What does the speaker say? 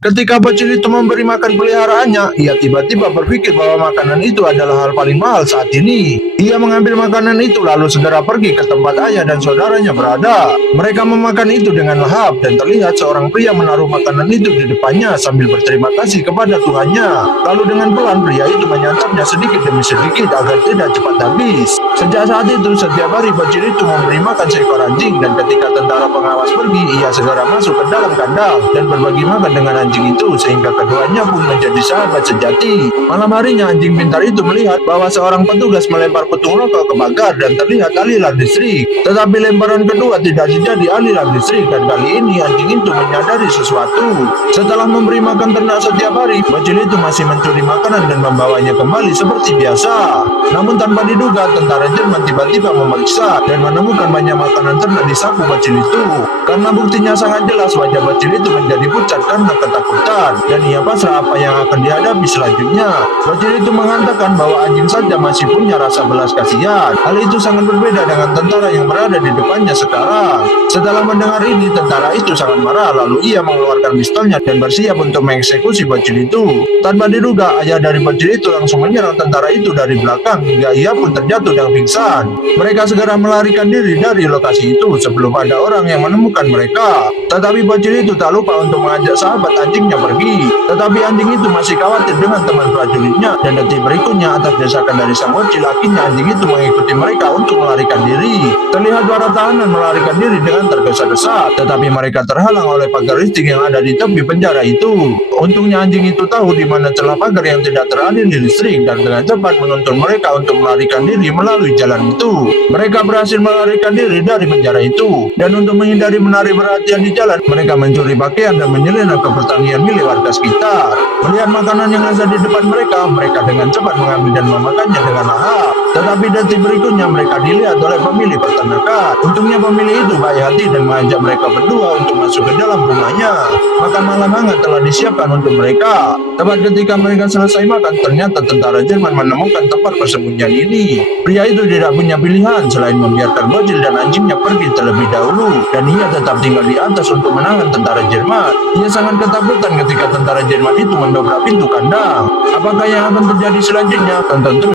Ketika bocil itu memberi makan peliharaannya, ia tiba-tiba berpikir bahwa makanan itu adalah hal paling mahal saat ini. Ia mengambil makanan itu lalu segera pergi ke tempat ayah dan saudaranya berada. Mereka memakan itu dengan lahap dan terlihat seorang pria menaruh makanan itu di depannya sambil berterima kasih kepada Tuhannya. Lalu dengan pelan pria itu menyantapnya sedikit demi sedikit agar tidak cepat habis. Sejak saat itu setiap hari bocil itu memberi makan seekor anjing, dan ketika tentara pengawas pergi, ia segera masuk ke dalam kandang dan berbagi makan dengan anjing itu sehingga keduanya pun menjadi sahabat sejati. Malam harinya anjing pintar itu melihat bahwa seorang petugas melempar putung rokok ke pagar dan terlihat aliran listrik. Tetapi lemparan kedua tidak jadi aliran listrik, dan kali ini anjing itu menyadari sesuatu. Setelah memberi makan ternak setiap hari, bocil itu masih mencuri makanan dan membawanya kembali seperti biasa. Namun tanpa diduga, tentara Jerman tiba-tiba memeriksa dan menemukan banyak makanan ternak di saku bocil itu. Karena buktinya sangat jelas, wajah bocil itu menjadi pucat karena ketakutan, dan ia pasrah apa yang akan dihadapi selanjutnya. Bocil itu mengatakan bahwa anjing saja masih punya rasa belas kasihan. Hal itu sangat berbeda dengan tentara yang berada di depannya sekarang. Setelah mendengar ini, tentara itu sangat marah, lalu ia mengeluarkan pistolnya dan bersiap untuk mengeksekusi bocil itu. Tanpa diduga, ayah dari bocil itu langsung menyerang tentara itu dari belakang hingga ia pun terjatuh dan pingsan. Mereka segera melarikan diri dari lokasi itu sebelum ada orang yang menemukan mereka. Tetapi bocil itu tak lupa untuk mengajak sahabat anjingnya pergi. Tetapi anjing itu masih khawatir dengan teman prajuritnya, dan detik berikutnya atas desakan dari sang bocil, akhirnya anjing itu mengikuti mereka untuk melarikan diri. Terlihat para tahanan melarikan diri dengan tergesa-gesa, tetapi mereka terhalang oleh pagar listrik yang ada di tepi penjara itu. Untungnya anjing itu tahu di mana celah pagar yang tidak teraliri listrik, dan dengan cepat menuntun mereka untuk melarikan diri melalui jalan itu. Mereka berhasil melarikan diri dari penjara itu, dan untuk menghindari menarik perhatian di jalan, mereka mencuri pakaian dan menyelinap ke pertanian milik warga sekitar. Melihat makanan yang ada di depan mereka, mereka dengan cepat mengambil dan memakannya dengan lahap. Tetapi detik berikutnya mereka dilihat oleh pemilik peternakan. Untungnya pemilik itu baik hati dan mengajak mereka berdua untuk masuk ke dalam rumahnya. Makan malam hangat telah disiapkan untuk mereka. Tepat ketika mereka selesai makan, ternyata tentara Jerman menemukan tempat persembunyian ini. Pria itu tidak punya pilihan selain membiarkan bocil dan anjingnya pergi terlebih dahulu, dan ia tetap tinggal di atas untuk menahan tentara Jerman. Ia sangat ketakutan ketika tentara Jerman itu mendobrak pintu kandang. Apakah yang akan terjadi selanjutnya? Tonton terus